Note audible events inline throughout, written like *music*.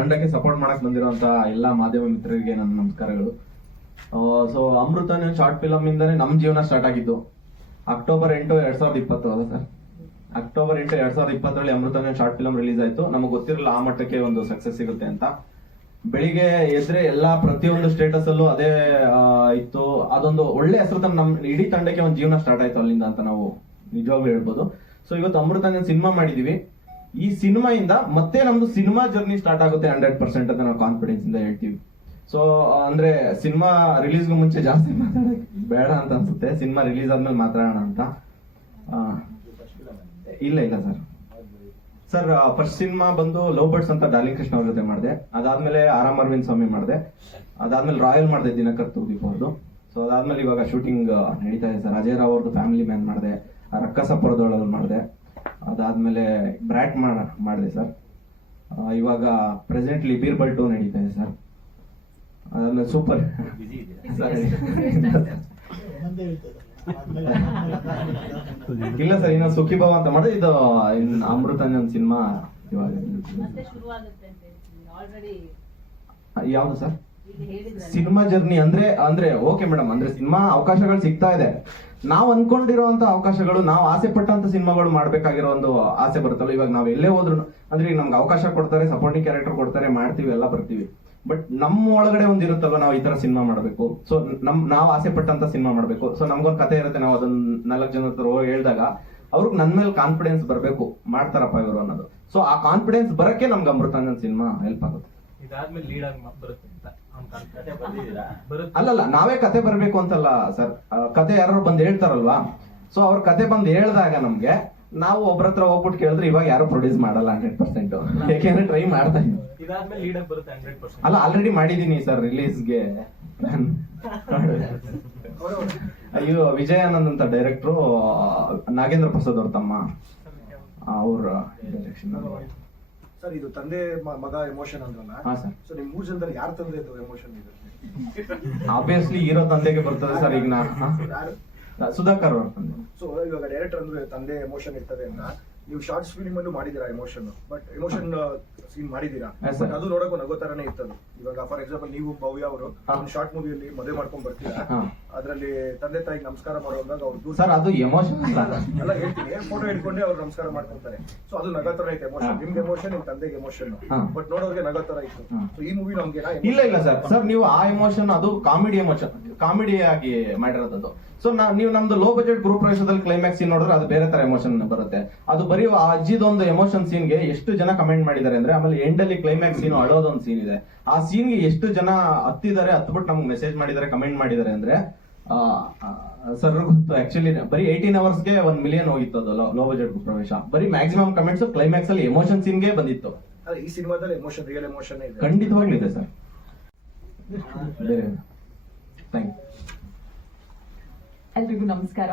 ತಂಡಕ್ಕೆ ಸಪೋರ್ಟ್ ಮಾಡಕ್ ಬಂದಿರುವಂತ ಎಲ್ಲಾ ಮಾಧ್ಯಮ ಮಿತ್ರರಿಗೆ ನನ್ನ ನಮಸ್ಕಾರಗಳು. ಸೊ ಅಮೃತ ಶಾರ್ಟ್ ಫಿಲಮ್ ಇಂದಾನೆ ನಮ್ ಜೀವನ ಸ್ಟಾರ್ಟ್ ಆಗಿದ್ದು. ಅಕ್ಟೋಬರ್ ಎಂಟು ಎರಡ್ ಸಾವಿರದ ಇಪ್ಪತ್ತು ಅಲ್ಲ ಸರ್ ಅಕ್ಟೋಬರ್ ಎಂಟು ಎರಡ್ ಸಾವಿರದ ಇಪ್ಪತ್ತರಲ್ಲಿ ಅಮೃತ ಶಾರ್ಟ್ ಫಿಲಮ್ ರಿಲೀಸ್ ಆಯ್ತು. ನಮಗೆ ಗೊತ್ತಿರಲಿಲ್ಲ ಆ ಮಟ್ಟಕ್ಕೆ ಒಂದು ಸಕ್ಸಸ್ ಸಿಗುತ್ತೆ ಅಂತ. ಬೆಳಿಗ್ಗೆ ಎದ್ರೆ ಎಲ್ಲಾ ಪ್ರತಿಯೊಂದು ಸ್ಟೇಟಸ್ ಅಲ್ಲೂ ಅದೇ ಇತ್ತು. ಅದೊಂದು ಒಳ್ಳೆ ಹೆಸರು ತನ್ನ ನಮ್, ಇಡೀ ತಂಡಕ್ಕೆ ಒಂದು ಜೀವನ ಸ್ಟಾರ್ಟ್ ಆಯ್ತು ಅಲ್ಲಿಂದ ಅಂತ ನಾವು ನಿಜವಾಗ್ಲೂ ಹೇಳ್ಬೋದು. ಸೊ ಇವತ್ತು ಅಮೃತ ಸಿನಿಮಾ ಮಾಡಿದೀವಿ. ಈ ಸಿನಿಮಾ ಇಂದ ಮತ್ತೆ ನಮ್ದು ಸಿನಿಮಾ ಜರ್ನಿ ಸ್ಟಾರ್ಟ್ ಆಗುತ್ತೆ ಹಂಡ್ರೆಡ್ ಪರ್ಸೆಂಟ್ ಅಂತ ನಾವು ಕಾನ್ಫಿಡೆನ್ಸ್ ಇಂದ ಹೇಳ್ತೀವಿ. ಸೊ ಅಂದ್ರೆ ಸಿನಿಮಾ ರಿಲೀಸ್ಗೂ ಮುಂಚೆ ಜಾಸ್ತಿ ಮಾತಾಡಕ್ ಬೇಡ ಅಂತ ಅನ್ಸುತ್ತೆ. ಸಿನಿಮಾ ರಿಲೀಸ್ ಆದ್ಮೇಲೆ ಮಾತಾಡೋಣ ಅಂತ. ಇಲ್ಲ ಇಲ್ಲ ಸರ್. ಸರ್ ಫಸ್ಟ್ ಸಿನಿಮಾ ಬಂದು ಲವ್ ಬರ್ಡ್ಸ್ ಅಂತ ಡಾರ್ಲಿಂಗ್ ಕೃಷ್ಣ ಅವ್ರ ಜೊತೆ ಮಾಡಿದೆ. ಅದಾದ್ಮೇಲೆ ಆರಾಮ್ ಅರವಿಂದ್ ಸ್ವಾಮಿ ಮಾಡಿದೆ. ಅದಾದ್ಮೇಲೆ ರಾಯಲ್ ಮಾಡಿದೆ, ದಿನಕರ್ ತೂದೀಪ್ ಅವ್ರದ್ದು ಸೊ ಅದಾದ್ಮೇಲೆ ಇವಾಗ ಶೂಟಿಂಗ್ ನಡೀತಾ ಇದೆ ಸರ್. ಅಜಯ್ ರಾವ್ ಅವ್ರದ್ದು ಫ್ಯಾಮಿಲಿ ಮ್ಯಾನ್ ಮಾಡಿದೆ. ರಕ್ಕಸಪುರದೊಳಗೆ ಮಾಡಿದೆ. ಅದಾದ್ಮೇಲೆ ಬ್ರ್ಯಾಟ್ ಮಾಡ ಮಾಡಿದೆ ಸರ್. ಇವಾಗ ಪ್ರೆಸೆಂಟ್ಲಿ ಬೀರ್ಬಲ್ ಟೂ ನಡೀತಾ ಇದೆ ಸರ್. ಅದಾದ್ಮೇಲೆ ಸೂಪರ್ *laughs* ಇಲ್ಲ ಸರ್ ಇನ್ನೊಂದು ಸುಖಿ ಭಾವ ಅಂತ ಮಾಡಿದ್ರೆ ಇದು ಇನ್ ಅಮೃತ ಒಂದು ಸಿನಿಮಾ ಇವಾಗ ಯಾವ್ದು ಸರ್? ಸಿನಿಮಾ ಜರ್ನಿ ಅಂದ್ರೆ ಅಂದ್ರೆ ಓಕೆ ಮೇಡಮ್ ಅಂದ್ರೆ ಸಿನಿಮಾ ಅವಕಾಶಗಳು ಸಿಗ್ತಾ ಇದೆ. ನಾವು ಅನ್ಕೊಂಡಿರುವಂತ ಅವಕಾಶಗಳು, ನಾವು ಆಸೆ ಪಟ್ಟಂತ ಸಿನಿಮಾಗಳು ಮಾಡ್ಬೇಕಾಗಿರೋ ಒಂದು ಆಸೆ ಬರುತ್ತಲ್ಲ, ಇವಾಗ ನಾವು ಎಲ್ಲೇ ಹೋದ್ರು, ಅಂದ್ರೆ ಈಗ ನಮ್ಗೆ ಅವಕಾಶ ಕೊಡ್ತಾರೆ ಸಪೋರ್ಟಿಂಗ್ ಕ್ಯಾರೆಕ್ಟರ್ ಕೊಡ್ತಾರೆ, ಮಾಡ್ತೀವಿ, ಎಲ್ಲ ಬರ್ತೀವಿ. ಬಟ್ ನಮ್ಮ ಒಳಗಡೆ ಒಂದು ಇರುತ್ತಲ್ಲ ನಾವು ಈ ತರ ಸಿನಿಮಾ ಮಾಡ್ಬೇಕು? ಸೊ ನಮ್, ನಾವು ಆಸೆ ಪಟ್ಟಂತ ಸಿನಿಮಾ ಮಾಡ್ಬೇಕು. ಸೊ ನಮ್ಗೊಂದು ಕತೆ ಇರುತ್ತೆ, ನಾವು ಅದನ್ನ ನಾಲ್ಕು ಜನ ಹತ್ರ ಹೇಳಿದಾಗ, ಅವ್ರಿಗೆ ನನ್ ಮೇಲೆ ಕಾನ್ಫಿಡೆನ್ಸ್ ಬರಬೇಕು. ಮಾಡ್ತಾರಪ್ಪ ಇವರು ಅನ್ನೋದು. ಸೊ ಆ ಕಾನ್ಫಿಡೆನ್ಸ್ ಬರಕ್ಕೆ ನಮ್ಗೆ ಅಮೃತಾಂಜನ್ ಸಿನಿಮಾ ಹೆಲ್ಪ್ ಆಗುತ್ತೆ. ಇದಾದ್ಮೇಲೆ ಲೀಡ್ ಆಗಿ ಬರುತ್ತೆ ಅಂತ. ಅಲ್ಲಲ್ಲ ನಾವೇ ಕತೆ ಬರಬೇಕು ಅಂತಲ್ಲ ಸರ್. ಕತೆ ಯಾರು ಬಂದು ಹೇಳ್ತಾರಲ್ವಾ? ಸೊ ಅವ್ರ ಕತೆ ಬಂದು ಹೇಳ್ದಾಗ ನಮ್ಗೆ ನಾವು ಒಬ್ರ ಹತ್ರ ಹೋಗ್ಬಿಟ್ಟು ಕೇಳಿದ್ರೆ ಇವಾಗ ಯಾರು ಪ್ರೊಡ್ಯೂಸ್ ಮಾಡಲ್ಲ ಹಂಡ್ರೆಡ್ ಪರ್ಸೆಂಟ್ ಯಾಕೆಂದ್ರೆ ಟ್ರೈ ಮಾಡ್ತಾ ಅಲ್ಲ ಆಲ್ರೆಡಿ ಮಾಡಿದೀನಿ ಸರ್ ರಿಲೀಸ್ಗೆ *laughs* ಅಯ್ಯೋ ವಿಜಯಾನಂದ್ ಅಂತ ಡೈರೆಕ್ಟ್ರು ನಾಗೇಂದ್ರ ಪ್ರಸಾದ್ ಅವ್ರ ತಮ್ಮ. ಅವ್ರ ಡೈರೆಕ್ಷನ್ ಸರ್ ಇದು ತಂದೆ ಮಗ ಎಮೋಷನ್ ಅಂದ್ರಲ್ಲ? ಹಾ ಸರ್. ಸೊ ನಿಮ್ ಮೂರ್ ಜನದಲ್ಲಿ ಯಾರ ತಂದೆ ಇದು ಎಮೋಷನ್ ಇದೆ? ಆಬ್ವಿಯಸ್ಲಿ ಹೀರೋ ತಂದೆಗೆ ಬರ್ತದೆ ಸರ್ ಈಗ ನಾ? ಯಾರು? ಸುಧಾಕರ್ ಅವ್ರ ತಂದೆ. ಸೊ ಇವಾಗ ಡೈರೆಕ್ಟರ್ ಅಂದ್ರೆ ತಂದೆ ಎಮೋಷನ್ ಇರ್ತದೆ ಅಂತ. ನೀವು ಶಾರ್ಟ್ಸ್ ಫಿಲ್ಮ್ ಅನ್ನು ಮಾಡಿದೀರಾ ಎಮೋಷನ್ ಬಟ್ ಎಮೋಷನ್ ಸೀನ್ ಮಾಡಿದೀರಾ ಬಟ್ ಅದು ನೋಡಕ್ಕೂ ನಗೋ ತರನೇ ಇತ್ತದು ಇವಾಗ ಫಾರ್ ಎಕ್ಸಾಂಪಲ್ ನೀವು ಭವ್ಯ ಅವರು. ಒಂದು ಶಾರ್ಟ್ ಮೂವಿಯಲ್ಲಿ ಮದುವೆ ಮಾಡ್ಕೊಂಡ್ ಬರ್ತೀರಾ? ಅದರಲ್ಲಿ ತಂದೆ ತಾಯಿಗೆ ನಮಸ್ಕಾರ ಮಾಡುವಾಗ ಅವ್ರದ್ದು ಸರ್ ಅದು ಎಮೋಷನ್ ಎಲ್ಲ ಹೇಳ್ತೀನಿ. ಫೋಟೋ ಹಿಡ್ಕೊಂಡೆ ಅವ್ರು ನಮಸ್ಕಾರ ಮಾಡ್ಕೊಂತಾರೆ. ಸೊ ಅದು ನಗೋ ತರ ಐತೆ ಎಮೋಷನ್. ನಿಮ್ಗೆ ಎಮೋಷನ್ ನಿಮ್ ತಂದೆಗೆ ಎಮೋಷನ್ ಬಟ್ ನೋಡೋರ್ಗೆ ನಗೋ ತರ ಇತ್ತು. ಸೊ ಈ ಮೂವಿ ನಮ್ಗೆ ಇಲ್ಲ ಇಲ್ಲ ಸರ್ ಸರ್ ನೀವು ಆ ಎಮೋಷನ್ ಅದು ಕಾಮಿಡಿ ಎಮೋಷನ್ ಕಾಮಿಡಿ ಆಗಿ ಮಾಡಿರೋದು ಸೊ ನೀವು ನಮ್ದು ಲೋ ಬಜೆಟ್ ಗೃಹ ಪ್ರವೇಶದಲ್ಲಿ ಕ್ಲೈಮ್ಯಾಕ್ಸ್ ಸೀನ್ ನೋಡಿದ್ರೆ ಅದು ಬೇರೆ ತರ ಎಮೋಷನ್ ಬರುತ್ತೆ. ಅದು ಬರೀ ಆ ಅಜ್ಜಿದೊಂದು ಎಮೋಷನ್ ಸೀನ್ಗೆ ಎಷ್ಟು ಜನ ಕಮೆಂಟ್ ಮಾಡಿದ್ದಾರೆ ಅಂದ್ರೆ ಆಮೇಲೆ ಎಂಡ್ ಅಲ್ಲಿ ಕ್ಲೈಮ್ಯಾಕ್ಸ್ ಸೀನ್ ಅಳೋದೊಂದು ಸೀನ್ ಇದೆ. ಆ ಸೀನ್ಗೆ ಎಷ್ಟು ಜನ ಹತ್ತಿದ್ದಾರೆ ಹತ್ಬಿಟ್ಟು ನಮ್ಗೆ ಮೆಸೇಜ್ ಮಾಡಿದ್ದಾರೆ ಕಮೆಂಟ್ ಮಾಡಿದ್ದಾರೆ ಅಂದ್ರೆ ಸರ್ ಗೊತ್ತು. ಆಕ್ಚುಲಿ ಬರೀ ಏಯ್ಟೀನ್ ಅವರ್ಸ್ಗೆ ಒಂದ್ ಮಿಲಿಯನ್ ಹೋಗಿತ್ತು ಅದು ಲೋ ಬಜೆಟ್ ಪ್ರವೇಶ. ಬರೀ ಮ್ಯಾಕ್ಸಿಮಮ್ ಕಮೆಂಟ್ಸ್ ಕ್ಲೈಮ್ಯಾಕ್ಸ್ ಅಲ್ಲಿ ಎಮೋಷನ್ ಸೀನ್ಗೆ ಬಂದಿತ್ತು. ಈ ಸಿನಿಮಾದಲ್ಲಿ ಎಮೋಷನ್ ರಿಯಲ್ ಎಮೋಷನ್ ಇದೆ. ಖಂಡಿತವಾಗ್ಲೂ ಇದೆ ಸರ್ *laughs* ಬೇರೆ ಥ್ಯಾಂಕ್ ಎಲ್ರಿಗೂ ನಮಸ್ಕಾರ.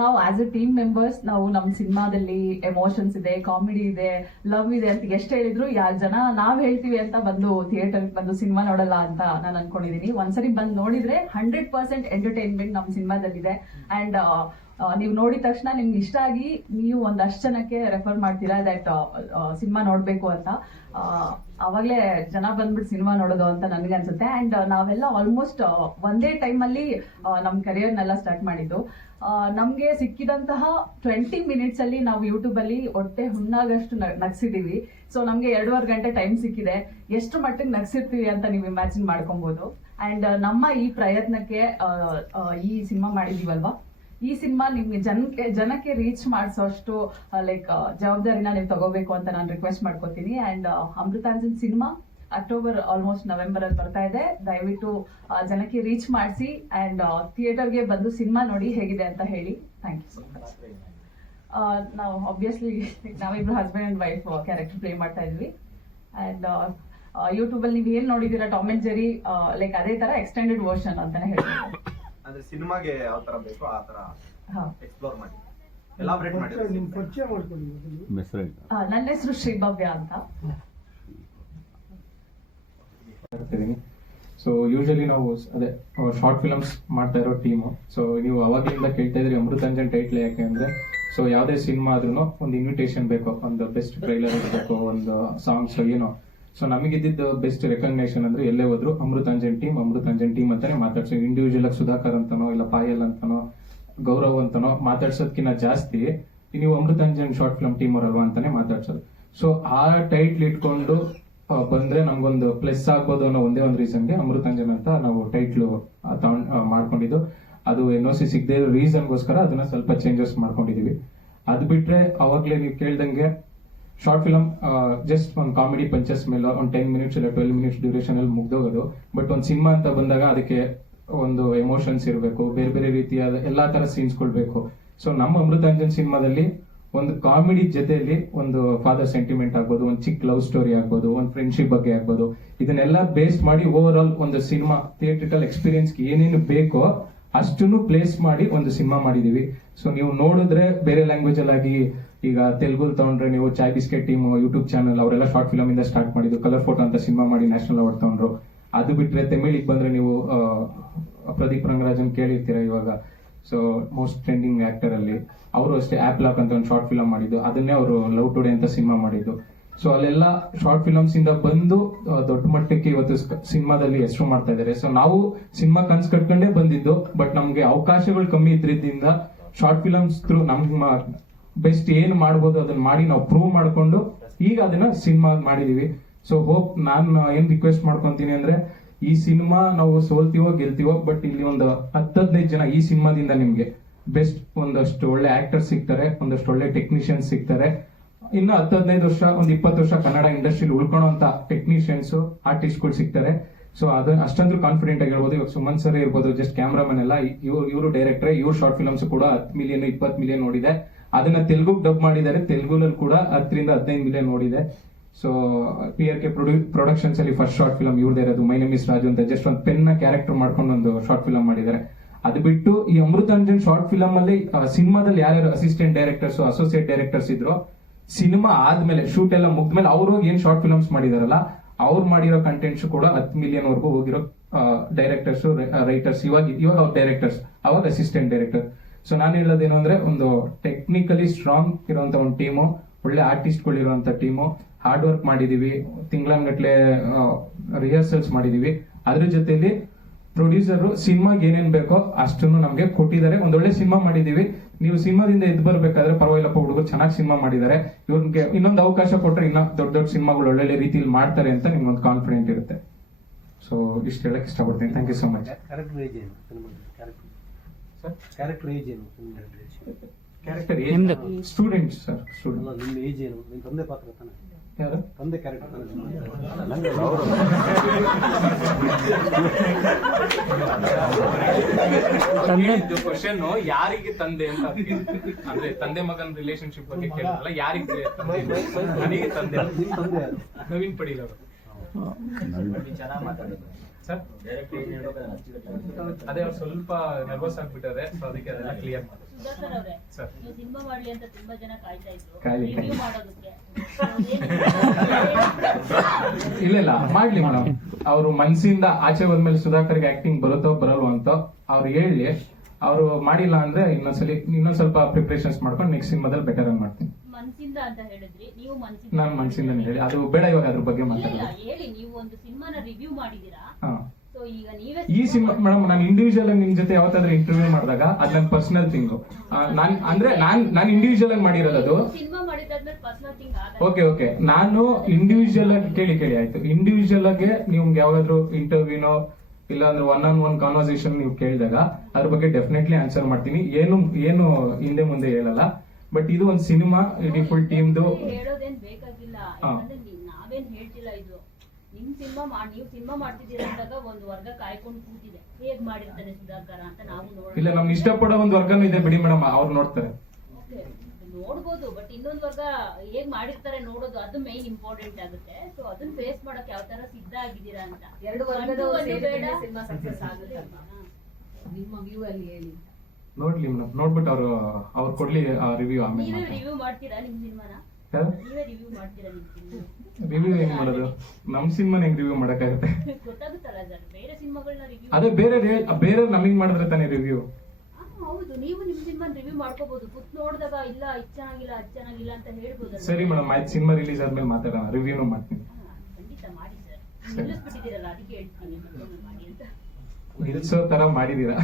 ನಾವು ಆಸ್ ಎ ಟೀಮ್ ಮೆಂಬರ್ಸ್ ನಾವು ನಮ್ಮ ಸಿನಿಮಾದಲ್ಲಿ ಎಮೋಷನ್ಸ್ ಇದೆ ಕಾಮಿಡಿ ಇದೆ ಲವ್ ಇದೆ ಅಂತ ಎಷ್ಟು ಹೇಳಿದ್ರು ಯಾರು ಜನ ನಾವ್ ಹೇಳ್ತೀವಿ ಅಂತ ಬಂದು ಥಿಯೇಟರ್ ಬಂದು ಸಿನಿಮಾ ನೋಡಲ್ಲ ಅಂತ ನಾನು ಅನ್ಕೊಂಡಿದೀನಿ. ಒಂದ್ಸರಿ ಬಂದು ನೋಡಿದ್ರೆ ಹಂಡ್ರೆಡ್ ಪರ್ಸೆಂಟ್ ಎಂಟರ್ಟೈನ್ಮೆಂಟ್ ನಮ್ಮ ಸಿನಿಮಾದಲ್ಲಿದೆ. ಅಂಡ್ ನೀವು ನೋಡಿದ ತಕ್ಷಣ ನಿಮ್ಗೆ ಇಷ್ಟ ಆಗಿ ನೀವು ಒಂದಷ್ಟು ಜನಕ್ಕೆ ರೆಫರ್ ಮಾಡ್ತೀರಾ ದಟ್ ಸಿನಿಮಾ ನೋಡ್ಬೇಕು ಅಂತ. ಅವಾಗಲೇ ಜನ ಬಂದ್ಬಿಟ್ಟು ಸಿನಿಮಾ ನೋಡೋದು ಅಂತ ನನಗೆ ಅನ್ಸುತ್ತೆ. ಅಂಡ್ ನಾವೆಲ್ಲ ಆಲ್ಮೋಸ್ಟ್ ಒಂದೇ ಟೈಮಲ್ಲಿ ನಮ್ಮ ಕರಿಯರ್ನೆಲ್ಲ ಸ್ಟಾರ್ಟ್ ಮಾಡಿದ್ದು. ನಮ್ಗೆ ಸಿಕ್ಕಿದಂತಹ ಟ್ವೆಂಟಿ ಮಿನಿಟ್ಸ್ ಅಲ್ಲಿ ನಾವು ಯೂಟ್ಯೂಬ್ ಅಲ್ಲಿ ಹೊಟ್ಟೆ ಹುಣ್ಣಾಗಷ್ಟು ನಗ್ಸಿದೀವಿ. ಸೊ ನಮ್ಗೆ ಎರಡೂವರೆ ಗಂಟೆ ಟೈಮ್ ಸಿಕ್ಕಿದೆ. ಎಷ್ಟು ಮಟ್ಟಿಗೆ ನಗ್ಸಿರ್ತೀವಿ ಅಂತ ನೀವು ಇಮ್ಯಾಜಿನ್ ಮಾಡ್ಕೊಬಹುದು ಅಂಡ್ ನಮ್ಮ ಈ ಪ್ರಯತ್ನಕ್ಕೆ ಈ ಸಿನಿಮಾ ಮಾಡಿದೀವಲ್ವಾ ಈ ಸಿನಿಮಾ ನಿಮ್ಗೆ ಜನಕ್ಕೆ ಜನಕ್ಕೆ ರೀಚ್ ಮಾಡಿಸೋಷ್ಟು ಲೈಕ್ ಜವಾಬ್ದಾರಿನ ನೀವು ತಗೋಬೇಕು ಅಂತ ನಾನು ರಿಕ್ವೆಸ್ಟ್ ಮಾಡ್ಕೋತೀನಿ. And Amruthanjan cinema October almost November ಅಲ್ಲಿ ಬರ್ತಾ ಇದೆ. ದಯವಿಟ್ಟು ಜನಕ್ಕೆ ರೀಚ್ ಮಾಡಿಸಿ ಅಂಡ್ ಥಿಯೇಟರ್ಗೆ ಬಂದು ಸಿನಿಮಾ ನೋಡಿ ಹೇಗಿದೆ ಅಂತ ಹೇಳಿ. ಥ್ಯಾಂಕ್ ಯು ಸೊ ಮಚ್ ನಾವು ಆಬ್ವಿಯಸ್ಲಿ *laughs* ನಾವಿಬ್ರು husband and wife character play ಮಾಡ್ತಾ ಇದ್ವಿ. ಅಂಡ್ ಯೂಟ್ಯೂಬ್ ಅಲ್ಲಿ ನೀವು ಏನ್ ನೋಡಿದೀರಾ ಟಾಮ್ ಅಂಡ್ ಜೆರಿ ಲೈಕ್ ಅದೇ ತರ ಎಕ್ಸ್ಟೆಂಡೆಡ್ ವರ್ಷನ್ ಅಂತಾನೆ ಹೇಳ್ತಾರೆ ಅಂದ್ರೆ ಸಿನಿಮಾಗೆ ಯಾವ ತರ ಬೇಕು ಆ ತರ ಹಾ. ಎಕ್ಸ್ಪ್ಲೋರ್ ಮಾಡಿ. ಎಲಾಬ್ರೇಟ್ ಮಾಡಿ. ಆ, ನನ್ನ ಹೆಸರು ಶ್ರೀಭವ್ಯ ಅಂತ. ಇರ್ತಿದೀನಿ ಸೊ ಯೂಶಲಿ ನಾವು ಅದೇ ಶಾರ್ಟ್ ಫಿಲಮ್ಸ್ ಮಾಡ್ತಾ ಇರೋ ಟೀಮು ಸೊ ನೀವು ಅವಾಗಲಿಂದ ಕೇಳ್ತಾ ಇದ್ರಿ ಅಮೃತಾಂಜನ್ ಟೈಟ್ಲ್ ಯಾಕೆ ಅಂದ್ರೆ ಸೊ ಯಾವುದೇ ಸಿನಿಮಾ ಆದ್ರೂ ಒಂದು ಇನ್ವಿಟೇಷನ್ ಬೇಕು, ಒಂದು ಬೆಸ್ಟ್ ಟ್ರೈಲರ್ ಇರಬೇಕು, ಒಂದು ಸಾಂಗ್ಸ್ ಏನೋ. ಸೊ ನಮಗಿದ್ದಿದ್ದು ಬೆಸ್ಟ್ ರೆಕಗ್ನೇಷನ್ ಅಂದ್ರೆ ಎಲ್ಲೇ ಹೋದ್ರು ಅಮೃತಾಂಜನ್ ಟೀಮ್ ಅಮೃತಾಂಜನ್ ಟೀಮ್ ಅಂತಾನೆ ಮಾತಾಡ್ಸೋ ಇಂಡಿವಿಜುವಲ್ ಆಗಿ ಸುಧಾಕರ್ ಅಂತನೋ, ಇಲ್ಲ ಪಾಯಲ್ ಅಂತನೋ, ಗೌರವ್ ಅಂತನೋ ಮಾತಾಡ್ಸೋದ್ಕಿಂತ ಜಾಸ್ತಿ ನೀವು ಅಮೃತಾಂಜನ್ ಶಾರ್ಟ್ ಫಿಲ್ಮ್ ಟೀಮ್ ಅವರಲ್ವಾ ಅಂತಾನೆ ಮಾತಾಡ್ಸೋದು. ಸೊ ಆ ಟೈಟ್ಲ್ ಇಟ್ಕೊಂಡು ಬಂದ್ರೆ ನಮ್ಗೊಂದು ಪ್ಲಸ್ ಆಗ್ಬೋದು ಅನ್ನೋ ಒಂದೇ ಒಂದು ರೀಸನ್ಗೆ ಅಮೃತಾಂಜನ್ ಅಂತ ನಾವು ಟೈಟ್ಲು ತಗೊಂಡ್ ಮಾಡ್ಕೊಂಡಿದ್ದು. ಅದು ಎನ್ ಒ ಸಿ ಸಿಗದೆ ಇರೋ ರೀಸನ್ಗೋಸ್ಕರ ಅದನ್ನ ಸ್ವಲ್ಪ ಚೇಂಜಸ್ ಮಾಡ್ಕೊಂಡಿದೀವಿ. ಅದ್ ಬಿಟ್ರೆ ಅವಾಗ್ಲೇ ನೀವು ಕೇಳ್ದಂಗೆ ಶಾರ್ಟ್ ಫಿಲಮ್ ಜಸ್ಟ್ ಒಂದು ಕಾಮಿಡಿ ಪಂಚಸ್ ಮೇಲೆ ಒಂದು ಟೆನ್ ಮಿನಿಟ್ಸ್ ಇಲ್ಲ ಟ್ವೆಲ್ ಮಿನಿಟ್ಸ್ ಡ್ಯೂರೇಷನ್ ಅಲ್ಲಿ ಮುಗ್ದೋಗೋದು. ಬಟ್ ಒಂದು ಸಿನಿಮಾ ಅಂತ ಬಂದಾಗ ಅದಕ್ಕೆ ಒಂದು ಎಮೋಷನ್ಸ್ ಇರಬೇಕು, ಬೇರೆ ಬೇರೆ ರೀತಿಯಾದ ಎಲ್ಲಾ ತರ ಸೀನ್ಸ್ ಬೇಕು ಸೊ ನಮ್ಮ ಅಮೃತಾಂಜನ್ ಸಿನಿಮಾದಲ್ಲಿ ಒಂದು ಕಾಮಿಡಿ ಜೊತೆಯಲ್ಲಿ ಒಂದು ಫಾದರ್ ಸೆಂಟಿಮೆಂಟ್ ಆಗ್ಬೋದು, ಒಂದು ಚಿಕ್ಕ ಲವ್ ಸ್ಟೋರಿ ಆಗ್ಬೋದು, ಒಂದು ಫ್ರೆಂಡ್ಶಿಪ್ ಬಗ್ಗೆ ಆಗ್ಬೋದು. ಇದನ್ನೆಲ್ಲ ಬೇಸ್ ಮಾಡಿ ಓವರ್ ಆಲ್ ಒಂದು ಸಿನಿಮಾ ಥಿಯೇಟ್ರಿಕಲ್ ಎಕ್ಸ್ಪೀರಿಯನ್ಸ್ ಏನೇನು ಬೇಕೋ ಅಷ್ಟನ್ನು ಪ್ಲೇಸ್ ಮಾಡಿ ಒಂದು ಸಿನಿಮಾ ಮಾಡಿದೀವಿ ಸೊ ನೀವು ನೋಡಿದ್ರೆ ಬೇರೆ ಲ್ಯಾಂಗ್ವೇಜ್ ಅಲ್ಲಿ ಈಗ ತೆಲುಗು ತಗೊಂಡ್ರೆ ನೀವು Chai biscuit team YouTube channel ಅವರೆಲ್ಲ ಶಾರ್ಟ್ ಫಿಲಮ್ ಇಂದ ಸ್ಟಾರ್ಟ್ ಮಾಡಿದ್ದು ಕಲರ್ ಫೋಟೋ ಅಂತ ಸಿನಿಮಾ ಮಾಡಿ ನ್ಯಾಷನಲ್ ಅವಾರ್ಡ್ ತಗೊಂಡ್ರು. ಅದು ಬಿಟ್ರೆ ತಮಿಳಿಗೆ ಬಂದ್ರೆ ನೀವು ಪ್ರದೀಪ್ ರಂಗರಾಜನ್ ಕೇಳಿರ್ತೀರ ಇವಾಗ? ಸೊ ಮೋಸ್ಟ್ ಟ್ರೆಂಡಿಂಗ್ ಆಕ್ಟರ್ ಅಲ್ಲಿ. ಅವರು ಅಷ್ಟೇ ಆಪ್ ಲಾಕ್ ಅಂತ ಒಂದು ಶಾರ್ಟ್ ಫಿಲಮ್ ಮಾಡಿದ್ದು. ಅದನ್ನೇ ಅವರು ಲವ್ ಟುಡೇ ಅಂತ ಸಿನಿಮಾ ಮಾಡಿದ್ದು. ಸೊ ಅಲ್ಲೆಲ್ಲ ಶಾರ್ಟ್ ಫಿಲಮ್ಸ್ ಇಂದ ಬಂದು ದೊಡ್ಡ ಮಟ್ಟಕ್ಕೆ ಇವತ್ತು ಸಿನಿಮಾದಲ್ಲಿ ಹೆಸರು ಮಾಡ್ತಾ ಇದ್ದಾರೆ. ಸೊ ನಾವು ಸಿನಿಮಾ ಕನ್ಸ್ ಕಟ್ಕೊಂಡೇ ಬಂದಿದ್ದು ಬಟ್ ನಮ್ಗೆ ಅವಕಾಶಗಳು ಕಮ್ಮಿ ಇದ್ರಿದ್ದಿಂದ ಶಾರ್ಟ್ ಫಿಲಮ್ಸ್ ಥ್ರೂ ನಮ್ಮ ಬೆಸ್ಟ್ ಏನ್ ಮಾಡ್ಬೋದು ಅದನ್ನ ಮಾಡಿ ನಾವು ಪ್ರೂವ್ ಮಾಡ್ಕೊಂಡು, ಈಗ ಅದನ್ನ ಸಿನಿಮಾ ಮಾಡಿದೀವಿ. ಸೊ ಹೋಪ್ ನಾನು ಏನ್ ರಿಕ್ವೆಸ್ಟ್ ಮಾಡ್ಕೊಂತೀನಿ ಅಂದ್ರೆ ಈ ಸಿನಿಮಾ ನಾವು ಸೋಲ್ತೀವೋ ಗೆಲ್ತೀವೋ ಬಟ್ ಇಲ್ಲಿ ಒಂದು ಹತ್ತದೈದು ಜನ ಈ ಸಿನಿಮಾದಿಂದ ನಿಮ್ಗೆ ಬೆಸ್ಟ್ ಒಂದಷ್ಟು ಒಳ್ಳೆ ಆಕ್ಟರ್ ಸಿಗ್ತಾರೆ, ಒಂದಷ್ಟು ಒಳ್ಳೆ ಟೆಕ್ನಿಷಿಯನ್ಸ್ ಸಿಗ್ತಾರೆ. ಇನ್ನು ಹತ್ತು ಹದಿನೈದು ವರ್ಷ, ಒಂದು ಇಪ್ಪತ್ತು ವರ್ಷ ಕನ್ನಡ ಇಂಡಸ್ಟ್ರಿಲಿ ಉಳ್ಕೊಳ್ಳೋಂತ ಟೆಕ್ನಿಷಿಯನ್ಸ್ ಆರ್ಟಿಸ್ಟ್ಗಳು ಸಿಗ್ತಾರೆ. ಸೊ ಅದ ಅಷ್ಟಂದ್ರೂ ಕಾನ್ಫಿಡೆಂಟ್ ಆಗಿ ಹೇಳ್ಬೋದು. ಇವಾಗ ಸುಮನ್ ಸರ್ ಇರ್ಬೋದು ಜಸ್ಟ್ ಕ್ಯಾಮ್ರಾಮನ್ ಎಲ್ಲ, ಇವ್ರು, ಇವರು ಡೈರೆಕ್ಟರ್ ಇವ್ರು ಶಾರ್ಟ್ ಫಿಲ್ಮ್ಸ್ ಕೂಡ ಹತ್ತು ಮಿಲಿಯನ್ ಇಪ್ಪತ್ತು ಮಿಲಿಯನ್ ನೋಡಿದೆ. ಅದನ್ನ ತೆಲುಗು ಡಬ್ ಮಾಡಿದ್ದಾರೆ. ತೆಲುಗುನಲ್ಲಿ ಕೂಡ ಹತ್ತರಿಂದ ಹದಿನೈದು ಮಿಲಿಯನ್ ನೋಡಿದೆ. So P R K productions ಅಲ್ಲಿ ಫಸ್ಟ್ ಶಾರ್ಟ್ ಫಿಲಮ್ ಇವ್ರದೇ ಇರೋದು ಮೈ ನೇಮ್ ಇಸ್ ರಾಜು ಅಂತ ಜಸ್ಟ್ ಒಂದು ಪೆನ್ನ ಕ್ಯಾರೆಕ್ಟರ್ ಮಾಡ್ಕೊಂಡು ಒಂದು ಶಾರ್ಟ್ ಫಿಲಮ್ ಮಾಡಿದ್ದಾರೆ. ಅದು ಬಿಟ್ಟು ಈ ಅಮೃತಾಂಜನ್ ಶಾರ್ಟ್ ಫಿಲಮ್ ಅಲ್ಲಿ ಸಿನಿಮಾದಲ್ಲಿ ಯಾರ್ಯಾರು ಅಸಿಸ್ಟೆಂಟ್ ಡೈರೆಕ್ಟರ್ಸ್ ಅಸೋಸಿಯೇಟ್ ಡೈರೆಕ್ಟರ್ಸ್ ಇದ್ರು, ಸಿನಿಮಾ ಆದ್ಮೇಲೆ ಶೂಟ್ ಎಲ್ಲ ಮುಗ್ದ್ಮೇಲೆ ಅವ್ರು ಏನ್ ಶಾರ್ಟ್ ಫಿಲಮ್ಸ್ ಮಾಡಿದಾರಲ್ಲ, ಅವ್ರು ಮಾಡಿರೋ ಕಂಟೆಂಟ್ಸ್ ಕೂಡ ಹತ್ತು ಮಿಲಿಯನ್ ವರ್ಗೂ ಹೋಗಿರೋ ಡೈರೆಕ್ಟರ್ಸ್ ರೈಟರ್ಸ್ ಇವಾಗ ಇವಾಗ ಅವ್ರ ಡೈರೆಕ್ಟರ್ಸ್ ಅವಾಗ ಅಸಿಸ್ಟೆಂಟ್ ಡೈರೆಕ್ಟರ್ ಸೊ ನಾನು ಹೇಳೋದೇನು ಅಂದ್ರೆ ಒಂದು ಟೆಕ್ನಿಕಲಿ ಸ್ಟ್ರಾಂಗ್ ಇರುವಂತ ಒಂದು ಟೀಮು ಒಳ್ಳೆ ಆರ್ಟಿಸ್ಟ್ಗಳು ಇರುವಂತ ಟೀಮು ಹಾರ್ಡ್ ವರ್ಕ್ ಮಾಡಿದೀವಿ ತಿಂಗಳಂಗಟ್ಲೆ ರಿಹರ್ಸಲ್ಸ್ ಮಾಡಿದೀವಿ. ಅದ್ರ ಜೊತೆಯಲ್ಲಿ ಪ್ರೊಡ್ಯೂಸರ್ ಸಿನಿಮಾಗೆ ಏನೇನ್ ಬೇಕೋ ಅಷ್ಟನ್ನು ನಮಗೆ ಕೊಟ್ಟಿದ್ದಾರೆ. ಒಂದೊಳ್ಳೆ ಸಿನಿಮಾ ಮಾಡಿದೀವಿ. ನೀವು ಸಿನಿಮಾದಿಂದ ಎದ್ದು ಬರಬೇಕಾದ್ರೆ ಪರವಾಗಿಲ್ಲಪ್ಪ ಹುಡುಗರು ಚೆನ್ನಾಗಿ ಸಿನಿಮಾ ಮಾಡಿದ್ದಾರೆ. ಇವ್ರಿಗೆ ಇನ್ನೊಂದು ಅವಕಾಶ ಕೊಟ್ಟರೆ ಇನ್ನೂ ದೊಡ್ಡ ದೊಡ್ಡ ಸಿನಿಮಾಗಳು ಒಳ್ಳೊಳ್ಳೆ ರೀತಿಯಲ್ಲಿ ಮಾಡ್ತಾರೆ ಅಂತ ನಿಮ್ಗೊಂದು ಕಾನ್ಫಿಡೆಂಟ್ ಇರುತ್ತೆ. ಸೊ ಇಷ್ಟು ಹೇಳಕ್ ಇಷ್ಟಪಡ್ತೀನಿ. Thank you so much character age ಏನು? ಸಿನಿಮಾದಲ್ಲಿ ಕ್ಯಾರೆಕ್ಟರ್ ಕ್ಯಾರೆಕ್ಟರ್ ಏಜ್ ಏನು? ಸಿನಿಮಾದಲ್ಲಿ ಕ್ಯಾರೆಕ್ಟರ್ ಸ್ಟೂಡೆಂಟ್ಸ್ ಸರ್ ಸ್ಟೂಡೆಂಟ್ ತಂದೆ ತಂದೆ. ಕ್ಯಾರೆಕ್ಟರ್ ತಾನೆ ಕ್ವಶನ್ ಯಾರಿಗೆ ತಂದೆ ಅಂತ ಅಂದ್ರೆ ತಂದೆ ಮಗನ ರಿಲೇಶನ್ಶಿಪ್ ಬಗ್ಗೆ ಕೇಳಿದ್ರಲ್ಲ ಯಾರಿಗೆ ತಂದೆ ನನಗೆ ತಂದೆ ತಂದೆ ನವೀನ್ ಪಡೀಲ್ ಅವರು. ಅದೇ ಅವ್ರು ಸ್ವಲ್ಪ ನರ್ವಸ್ ಆಗ್ಬಿಟ್ಟಾರೆ ಸೊ ಅದಕ್ಕೆ ಅದೆಲ್ಲ ಕ್ಲಿಯರ್. ಇಲ್ಲ ಇಲ್ಲ ಮಾಡ್ಲಿ ಮೇಡಮ್ ಅವರು ಮನ್ಸಿಂದ ಆಚೆ ಬಂದ್ಮೇಲೆ ಸುಧಾಕರ್ಗೆ ಆಕ್ಟಿಂಗ್ ಬರುತ್ತೋ ಬರಲ್ವೋ ಅಂತ ಅವ್ರು ಹೇಳಿ ಅವರು ಮಾಡಿಲ್ಲ ಅಂದ್ರೆ ಇನ್ನೊಂದ್ಸಲಿ ಇನ್ನೊಂದ್ ಸ್ವಲ್ಪ ಪ್ರಿಪರೇಷನ್ಸ್ ಮಾಡ್ಕೊಂಡು ನೆಕ್ಸ್ಟ್ ಸಿನಿಮಾದಲ್ಲಿ ಬೆಟರ್ ಆಗಿ ಮಾಡ್ತೀನಿ ಮನ್ಸಿಂದ ಅಂತ ಹೇಳಿದ್ರಿ ನೀವು ಮನ್ಸಿಂದ ನಾನು ಮನ್ಸಿಂದಾನೆ ಹೇಳಿ. ಅದು ಬೇಡ ಇವಾಗ ಅದ್ರ ಬಗ್ಗೆ ಇಲ್ಲ ಮಾತಾಡೋದು. ಹೇಳಿ ನೀವು ಒಂದು ಸಿನಿಮಾನ ರಿವ್ಯೂ ಮಾಡಿದೀರಾ ಹಾ. ಸೊ ಈಗ ನೀವೇ ಈ ಸಿನಿಮಾ ಮೇಡಮ್ ನಾನು ಇಂಡಿವಿಜುವಲ್ ಆಗಿ ನಿಮ್ ಜೊತೆ ಯಾವತ್ತಾದ್ರೂ ಇಂಟರ್ವ್ಯೂ ಮಾಡಿದಾಗ ಅದ್ ನನ್ನ ಪರ್ಸನಲ್ ಥಿಂಗ್ ನಾನ್ ಅಂದ್ರೆ ನಾನ್ ನಾನು ಇಂಡಿವಿಜುವಲ್ ಆಗಿ ಮಾಡಿರೋದು ಅದು. ಸಿನಿಮಾ ಮಾಡಿದಾದ್ಮೇಲೆ ಪರ್ಸನಲ್ ಥಿಂಗ್ ಆಗ ಓಕೆ ಓಕೆ. ನಾನು ಇಂಡಿವಿಜುವಲ್ ಆಗಿ ಕೇಳಿ ಕೇಳಿ ಆಯ್ತು. ಇಂಡಿವಿಜುವಲ್ ಆಗಿ ನಿಮ್ಗೆ ಯಾವ್ದಾದ್ರು ಇಂಟರ್ವ್ಯೂನೋ ಇಲ್ಲ ಅಂದ್ರೆ ಒನ್ ಆನ್ ಒನ್ ಕಾನ್ವರ್ಸೇಷನ್ ನೀವು ಕೇಳಿದಾಗ ಅದ್ರ ಬಗ್ಗೆ ಡೆಫಿನೆಟ್ಲಿ ಆನ್ಸರ್ ಮಾಡ್ತೀನಿ. ಏನು ಏನು ಹಿಂದೆ ಮುಂದೆ ಹೇಳಲ್ಲ. ಬಟ್ ಇದು ಒಂದು ಸಿನಿಮಾ ಇಡೀ ಫುಲ್ ಟೀಮ್ದು ಹೇಳೋದೇನ್ ಬೇಕಾಗಿಲ್ಲ. ಯಾಕಂದ್ರೆ ನೀವ್- ನಾವೇನ್ ಹೇಳ್ತಿಲ್ಲ ಇದು. ನಿಮ್ ಸಿನಿಮಾ ಮಾಡಿ ನೀವು ಸಿನಿಮಾ ಮಾಡ್ತಿದ್ದೀರಾ ಅಂದಾಗ ಒಂದು ವರ್ಗ ಕಾಯ್ಕೊಂಡು ಕೂತಿದೆ. ಹೇಗ್ ಮಾಡಿರ್ತಾರೆ ಸುಧಾಕರ ಅಂತ ನಾವು ಇಲ್ಲ ನೋಡೋಣ ನಮ್ಗೆ ಇಷ್ಟಪಡೋ ಒಂದು ವರ್ಗನೂ ಇದೆ ಬಿಡಿ ಮೇಡಮ್ ಅವ್ರು ನೋಡ್ತಾರೆ. Okay. ನೋಡ್ಬೋದು ಬಟ್ ಇನ್ನೊಂದ್ ವರ್ಗ ಹೇಗ್ ಮಾಡಿರ್ತಾರೆ ನೋಡೋದು ಅದು ಮೇನ್ ಇಂಪಾರ್ಟೆಂಟ್ ಆಗುತ್ತೆ. ಸೊ ಅದನ್ನ ಫೇಸ್ ಮಾಡಕ್ ಯಾವ ತರ ಸಿದ್ಧ ಆಗಿದ್ದೀರಾ ಅಂತ. ಎರಡು ವರ್ಗದ ಒಂದು ಒಂದು ಬೇಡ. ಸಿನಿಮಾ ಸಕ್ಸಸ್ ಆಗುತ್ತಲ್ವಾ ನಿಮ್ಮ ವ್ಯೂ ಅಲ್ಲಿ ಹೇಳಿ. ನೋಡ್ಲಿ ಮೇಡಮ್ ನೋಡ್ಬಿಟ್ಟು ಅವರು ಅವ್ರು ಕೊಡ್ಲಿ ರಿವ್ಯೂ ಆಮೇಲೆ ನೀವೇ ರಿವ್ಯೂ ಮಾಡ್ತೀರಾ ನಿಮ್ಮ ಸಿನಿಮಾನ? ಯಾರು? ನೀವೇ ರಿವ್ಯೂ ಮಾಡ್ತೀರಾ ಸಿನಿಮಾ? ರಿವ್ಯೂ ಹೆಂಗ್ ಮಾಡೋದು? ನಮ್ ಸಿನಿಮಾ ಹೆಂಗ್ ರಿವ್ಯೂ ಮಾಡಕ್ಕಾಗತ್ತೆ? ಗೊತ್ತಾಗುತ್ತಲ್ಲ ಸರ್ ಬೇರೆ ಸಿನಿಮಾಗಳನ್ನ ರಿವ್ಯೂ ಅದೇ ಬೇರೆ ಬೇರೆ ನಮಗ್ ಮಾಡಿದ್ರೆ ತಾನೇ ರಿವ್ಯೂ ಹೌದು ನೀವು ನಿಮ್ ಸಿನಿಮಾ ರಿವ್ಯೂ ಮಾಡ್ಕೋಬಹುದು ಕುತ್ ನೋಡಿದಾಗ ಇಲ್ಲ ಇದ್ ಚೆನ್ನಾಗಿಲ್ಲ ಅದ್ ಚೆನ್ನಾಗಿಲ್ಲ ಅಂತ ಹೇಳ್ಬೋದಲ್ಲ ಸರಿ ಮೇಡಮ್ ಆಯ್ತು ಸಿನಿಮಾ ರಿಲೀಸ್ ಆದ್ಮೇಲೆ ಮಾತಾಡೋಣ ರಿವ್ಯೂನು ಮಾಡ್ತೀನಿ. ಖಂಡಿತ ನಿಲ್ಲಿಸ್ಬಿಟ್ಟಿದ್ದೀರಲ್ಲ ಅದಕ್ಕೆ ಹೇಳ್ತೀನಿ. ಮಾಡಿ ಅಂತ. ನಿಲ್ಸೋ ತರ ಮಾಡಿದೀರಾ.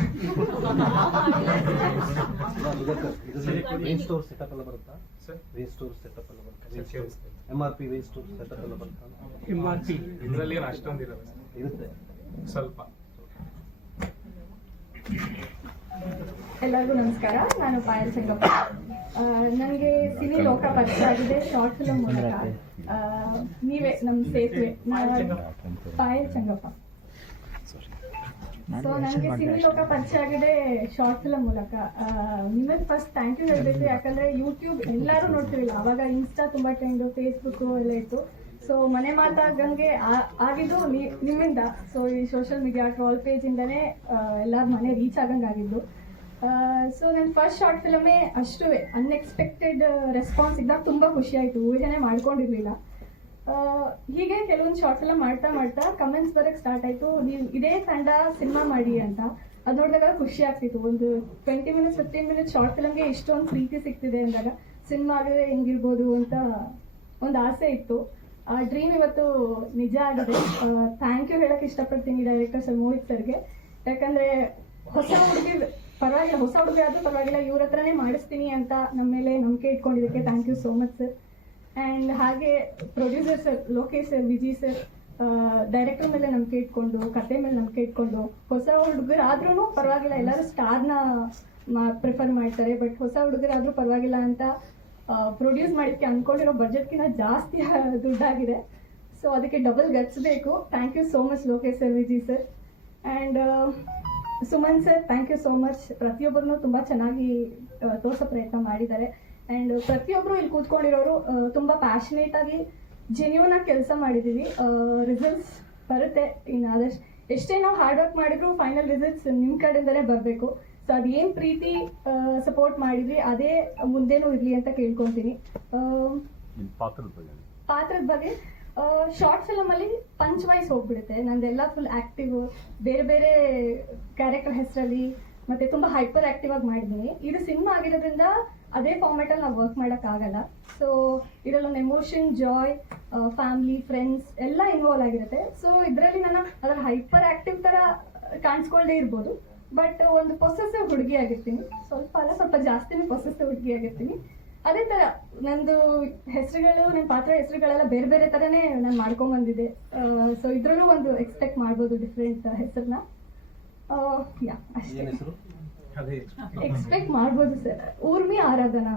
ವೇ ಸ್ಟೋರ್ ಸೆಟಪ್ ಎಲ್ಲ ಬರುತ್ತಾ? ಸರ್ ಸ್ಟೋರ್ ಸೆಟಪ್ ಎಲ್ಲ ಬರುತ್ತಾ. M R P way store setup ಎಲ್ಲ ಬರುತ್ತಾ? ಎಂ ಆರ್ ಪಿ ಇದರಲ್ಲಿ ಏನು ಅಷ್ಟೊಂದಿರಲ್ಲ ಸರ್ ಇರುತ್ತೆ. ಸ್ವಲ್ಪ. ಎಲ್ಲರಿಗೂ ನಮಸ್ಕಾರ. ನಾನು ಪಾಯಲ್ ಸಂಗಪ್ಪ. ನನಗೆ ಸಿನಿ ಲೋಕ ಪರಿಚಯ ಆಗಿದೆ ಶಾರ್ಟ್ ಫಿಲಮ್ ಮೂಲಕ. ನೀವೇ ನಮ್ಮ ಸೇತುವೆ. ಪಾಯಲ್ ಸಂಗಪ್ಪ. ಸೊ ನನಗೆ ಸಿನಿ ಲೋಕ ಪರಿಚಯ ಆಗಿದೆ ಶಾರ್ಟ್ ಫಿಲಮ್ ಮೂಲಕ. ನಿಮಗೆ ಫಸ್ಟ್ ಥ್ಯಾಂಕ್ ಯು ಹೇಳಬೇಕು. ಯಾಕಂದ್ರೆ ಯೂಟ್ಯೂಬ್ ಎಲ್ಲರೂ ನೋಡ್ತಿರಲಿಲ್ಲ ಅವಾಗ ಇನ್ಸ್ಟಾ ತುಂಬಾ ಟ್ರೆಂಡು ಫೇಸ್ಬುಕ್ ಎಲ್ಲ ಇತ್ತು. ಸೊ ಮನೆ ಮಾತಾಗಂಗೆ ಆಗಿದ್ದು ನಿ- ನಿಮ್ಮಿಂದ. ಸೊ ಈ ಸೋಷಿಯಲ್ ಮೀಡಿಯಾ ಟ್ರಾಲ್ ಪೇಜ್ ಇಂದನೇ ಎಲ್ಲರ ಮನೆ ರೀಚ್ ಆಗಂಗೆ ಆಗಿದ್ದು. ಸೊ ನನ್ನ ಫಸ್ಟ್ ಶಾರ್ಟ್ ಫಿಲಮೇ ಅಷ್ಟು ಅನ್ಎಕ್ಸ್ಪೆಕ್ಟೆಡ್ ರೆಸ್ಪಾನ್ಸ್ ಇದ್ದಾಗ ತುಂಬ ಖುಷಿ ಆಯ್ತು. ಊಹೆನೇ ಮಾಡ್ಕೊಂಡಿರ್ಲಿಲ್ಲ. ಹೀಗೆ ಕೆಲವೊಂದು ಶಾರ್ಟ್ಸ್ ಎಲ್ಲ ಮಾಡ್ತಾ ಮಾಡ್ತಾ ಕಮೆಂಟ್ಸ್ ಬರಕ್ ಸ್ಟಾರ್ಟ್ ಆಯ್ತು. ನೀವು ಇದೇ ತಂಡ ಸಿನಿಮಾ ಮಾಡಿ ಅಂತ. ಅದ್ ನೋಡಿದಾಗ ಖುಷಿ ಆಗ್ತಿತ್ತು. ಒಂದು twenty minutes fifteen minutes short ಫಿಲಮ್ಗೆ ಇಷ್ಟೊಂದು ಪ್ರೀತಿ ಸಿಗ್ತಿದೆ ಅಂದಾಗ ಸಿನಿಮಾ ಆಗಿದ್ರೆ ಹೆಂಗಿರ್ಬೋದು ಅಂತ ಒಂದು ಆಸೆ ಇತ್ತು. ಆ ಡ್ರೀಮ್ ಇವತ್ತು ನಿಜ ಆಗಿದೆ. ಥ್ಯಾಂಕ್ ಯು ಹೇಳಕ್ ಇಷ್ಟಪಡ್ತೀನಿ ಡೈರೆಕ್ಟರ್ ಸರ್ ಮೋಹಿತ್ ಸರ್ಗೆ. ಯಾಕಂದ್ರೆ ಹೊಸ ಹುಡುಗಿ ಪರವಾಗಿಲ್ಲ, ಹೊಸ ಹುಡುಗಿ ಆದ್ರೂ ಪರವಾಗಿಲ್ಲ, ಇವ್ರ ಹತ್ರನೇ ಮಾಡಿಸ್ತೀನಿ ಅಂತ ನಮ್ಮ ಮೇಲೆ ನಂಬಿಕೆ ಇಟ್ಕೊಂಡಿದ್ದಕ್ಕೆ thank you so much sir and ಹಾಗೆ producer sir Lokesh sir Viji sir director ಮೇಲೆ ನಂಬಿಕೆ ಇಟ್ಕೊಂಡು, ಕತೆ ಮೇಲೆ ನಂಬಿಕೆ ಇಟ್ಕೊಂಡು, ಹೊಸ ಹುಡುಗರು ಆದ್ರೂ ಪರವಾಗಿಲ್ಲ. ಎಲ್ಲರೂ ಸ್ಟಾರ್ನ ಪ್ರಿಫರ್ ಮಾಡ್ತಾರೆ. ಬಟ್ ಹೊಸ ಹುಡುಗರಾದ್ರೂ ಪರವಾಗಿಲ್ಲ ಅಂತ ಪ್ರೊಡ್ಯೂಸ್ ಮಾಡಿದ್ದಕ್ಕೆ ಅಂದ್ಕೊಂಡಿರೋ ಬಜೆಟ್ಗಿಂತ ಜಾಸ್ತಿ *laughs* ದುಡ್ಡಾಗಿದೆ. ಸೊ ಅದಕ್ಕೆ double ಗಚ್ಚಬೇಕು thank you so much Lokesh sir Viji sir and Suman sir thank you so much ಪ್ರತಿಯೊಬ್ಬರನ್ನು ತುಂಬ ಚೆನ್ನಾಗಿ ತೋರಿಸೋ ಪ್ರಯತ್ನ ಮಾಡಿದ್ದಾರೆ. ಆ್ಯಂಡ್ ಪ್ರತಿಯೊಬ್ಬರು ಇಲ್ಲಿ ಕೂತ್ಕೊಂಡಿರೋರು ಆ, ತುಂಬ ಪ್ಯಾಷನೇಟ್ ಆಗಿ ಜೆನ್ಯೂನ್ ಆಗಿ ಕೆಲಸ ಮಾಡಿದ್ದೀವಿ ರಿಸಲ್ಟ್ಸ್ ಬರುತ್ತೆ. ಇನ್ನು ಆದಷ್ಟು ಎಷ್ಟೇ ನಾವು ಹಾರ್ಡ್ ವರ್ಕ್ ಮಾಡಿದ್ರು ಫೈನಲ್ ರಿಸಲ್ಟ್ಸ್ ನಿಮ್ಮ ಕಡೆಯಿಂದಲೇ ಬರಬೇಕು. ಸೊ ಅದೇನು ಪ್ರೀತಿ ಸಪೋರ್ಟ್ ಮಾಡಿದ್ವಿ ಅದೇ ಮುಂದೇನೂ ಇರಲಿ ಅಂತ ಕೇಳ್ಕೊತೀನಿ. ಆ, ಪಾತ್ರದ ಬಗ್ಗೆ? ಶಾರ್ಟ್ ಫಿಲಮ್ ಅಲ್ಲಿ ಪಂಚ್ ವೈಸ್ ಹೋಗ್ಬಿಡುತ್ತೆ. ನಂದೆಲ್ಲ ಫುಲ್ ಆಕ್ಟಿವ್ ಬೇರೆ ಬೇರೆ ಕ್ಯಾರೆಕ್ಟರ್ ಹೆಸರಲ್ಲಿ ಮತ್ತೆ ತುಂಬಾ ಹೈಪರ್ ಆಕ್ಟಿವ್ ಆಗಿ ಮಾಡಿದ್ದೀನಿ. ಇದು ಸಿನಿಮಾ ಆಗಿರೋದ್ರಿಂದ ಅದೇ ಫಾರ್ಮೆಟಲ್ಲಿ ನಾವು ವರ್ಕ್ ಮಾಡಕ್ ಆಗಲ್ಲ. ಸೊ ಇದರಲ್ಲೊಂದು ಎಮೋಷನ್ ಜಾಯ್ ಫ್ಯಾಮಿಲಿ ಫ್ರೆಂಡ್ಸ್ ಎಲ್ಲ ಇನ್ವಾಲ್ವ್ ಆಗಿರುತ್ತೆ. ಸೊ ಇದರಲ್ಲಿ ನಾನು ಅದರ ಹೈಪರ್ ಆಕ್ಟಿವ್ ತರ ಕಾಣಿಸ್ಕೊಳ್ಳದೆ ಇರ್ಬೋದು. ಬಟ್ ಒಂದು ಪೊಸೆಸಿವ್ ಹುಡುಗಿ ಆಗಿರ್ತೀನಿ. ಸ್ವಲ್ಪ ಅಲ್ಲ, ಸ್ವಲ್ಪ ಜಾಸ್ತಿನೇ ಪೊಸೆಸಿವ್ ಹುಡುಗಿ ಆಗಿರ್ತೀನಿ. ಅದೇ ತರ ನಂದು ಹೆಸರುಗಳು ನನ್ನ ಪಾತ್ರ ಹೆಸರುಗಳೆಲ್ಲ ಬೇರೆ ಬೇರೆ ತರನೇ ನಾನು ಮಾಡ್ಕೊಂಡ್ ಬಂದಿದ್ದೆ. ಸೊ ಇದ್ರಲ್ಲೂ ಒಂದು ಎಕ್ಸ್ಪೆಕ್ಟ್ ಮಾಡ್ಬೋದು ಡಿಫ್ರೆಂಟ್ ಹೆಸರನ್ನ. ಯಾ ಅಷ್ಟೇ. ಎಕ್ಸ್ಪೆಕ್ಟ್ ಮಾಡ್ಬೋದು ಸರ್ ಊರ್ಮಿ ಆರಾಧನಾ?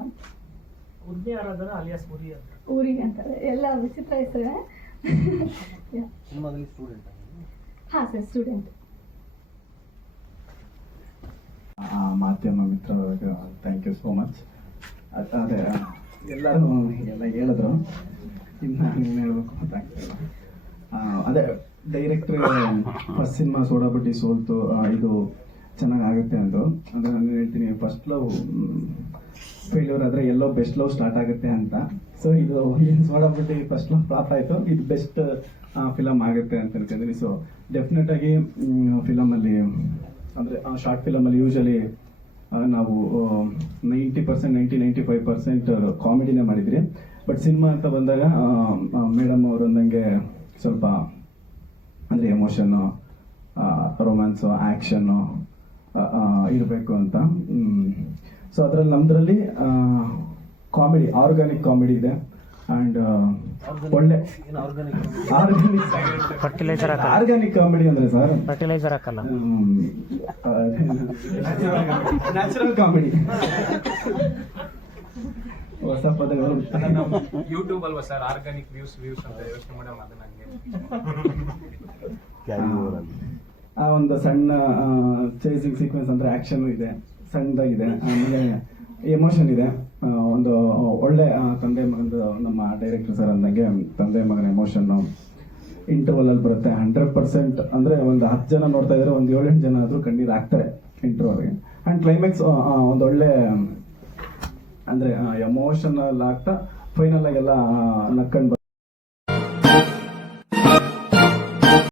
ಊರ್ಮಿ ಆರಾಧನಾ ಅಲಿಯಾಸ್ ಊರಿ ಅಂತ. ಊರಿ ಅಂತಾರೆ. ಎಲ್ಲ ವಿಚಿತ್ರ ಹೆಸರು. ಸ್ಟೂಡೆಂಟ್ ಹಾ ಸರ್ ಸ್ಟೂಡೆಂಟ್ ಆ ಮಾಧ್ಯಮ ಮಿತ್ರರಿಗೆ ಥ್ಯಾಂಕ್ ಯು ಸೋ ಮಚ್ ಅದೇ ಎಲ್ಲರೂ ಎಲ್ಲ ಹೇಳಿದ್ರು. ಇನ್ನು ನೀನು ಹೇಳಬೇಕು ಅಂತ ಆ, ಅದೇ ಡೈರೆಕ್ಟ್ರ್ ಫಸ್ಟ್ ಸಿನಿಮಾ ಸೋಡಾಬಟ್ಟಿ ಸೋಲ್ತು. ಇದು ಚೆನ್ನಾಗಿ ಆಗುತ್ತೆ ಅಂದರು ಅಂದರೆ ನಾನು ಹೇಳ್ತೀನಿ ಫಸ್ಟ್ ಲವ್ ಫೇಲ್ಯೂರ್ ಆದರೆ ಎಲ್ಲೋ ಬೆಸ್ಟ್ ಲವ್ ಸ್ಟಾರ್ಟ್ ಆಗುತ್ತೆ ಅಂತ. ಸೊ ಇದು ಏನು ಸೋಡಾ ಬುಟ್ಟಿ ಫಸ್ಟ್ ಲವ್ ಫ್ಲಾಪ್ ಆಯಿತು, ಇದು ಬೆಸ್ಟ್ ಫಿಲಮ್ ಆಗುತ್ತೆ ಅಂತ ಅನ್ಕೊಂಡಿದ್ದೀನಿ ಸೊ ಡೆಫಿನೆಟ್ ಆಗಿ ಫಿಲಮಲ್ಲಿ ಅಂದರೆ ಶಾರ್ಟ್ ಫಿಲಮಲ್ಲಿ ಯೂಶಲಿ ನಾವು ninety percent ninety ninety five percent ಕಾಮಿಡಿನೇ ಮಾಡಿದ್ರಿ ಬಟ್ ಸಿನಿಮಾ ಅಂತ ಬಂದಾಗ ಮೇಡಮ್ ಅವರು ಅಂದಂಗೆ ಸ್ವಲ್ಪ, ಅಂದರೆ ಎಮೋಷನ್ನು ರೊಮ್ಯಾನ್ಸು ಆ್ಯಕ್ಷನ್ನು ಇರಬೇಕು ಅಂತ. ಸೊ ಅದರಲ್ಲಿ ನಮ್ಮದ್ರಲ್ಲಿ ಕಾಮಿಡಿ ಆರ್ಗಾನಿಕ್ ಕಾಮಿಡಿ ಇದೆ. ಆ್ಯಂಡ್ ಒಳ್ಳೆ ಏನು organic organic fertiliser organic comedy ಅಂದರೆ ಸರ್ ಫರ್ಟಿಲೈಸರ್ ಹಾಕಲ್ಲ. ನ್ಯಾಚುರಲ್ ಕಾಮಿಡಿ ಹೊಸ ಪದಗಳು ಯೂಟ್ಯೂಬ್ ಅಲ್ವಾ ಸರ್ ಆರ್ಗಾನಿಕ್ ವ್ಯೂಸ್ ವ್ಯೂಸ್ ಅಂತ ಯೋಚನೆ ಮಾಡೋ ಅದನ್ನ ಆ ಒಂದು ಸಣ್ಣ ಚೇಸಿಂಗ್ ಸೀಕ್ವೆನ್ಸ್ ಅಂದ್ರೆ ಆಕ್ಷನ್ ಇದೆ, ಸಣ್ಣದಾಗಿದೆ, ಆಮೇಲೆ ಎಮೋಷನ್ ಇದೆ. ಒಂದು ಒಳ್ಳೆ ತಂದೆ ಮಗನದು ನಮ್ಮ ಡೈರೆಕ್ಟರ್ ಸರ್ ಅಂದಂಗೆ ತಂದೆ ಮಗನ ಎಮೋಷನ್ ಇಂಟರ್ವಲ್ ಅಲ್ಲಿ ಬರುತ್ತೆ. ಹಂಡ್ರೆಡ್ ಪರ್ಸೆಂಟ್ ಅಂದ್ರೆ ಒಂದು ಹತ್ತು ಜನ ನೋಡ್ತಾ ಇದ್ರೆ ಒಂದು ಏಳೆಂಟು ಜನ ಆದ್ರೂ ಕಣ್ಣೀರು ಹಾಕ್ತಾರೆ ಇಂಟರ್ವಲ್ಗೆ ಅಂಡ್ ಕ್ಲೈಮ್ಯಾಕ್ಸ್ ಒಂದು ಒಳ್ಳೆ, ಅಂದ್ರೆ ಎಮೋಷನಲ್ ಆಗ್ತಾ ಫೈನಲ್ ಆಗಿ ಎಲ್ಲ ನಕ್ಕಂಡು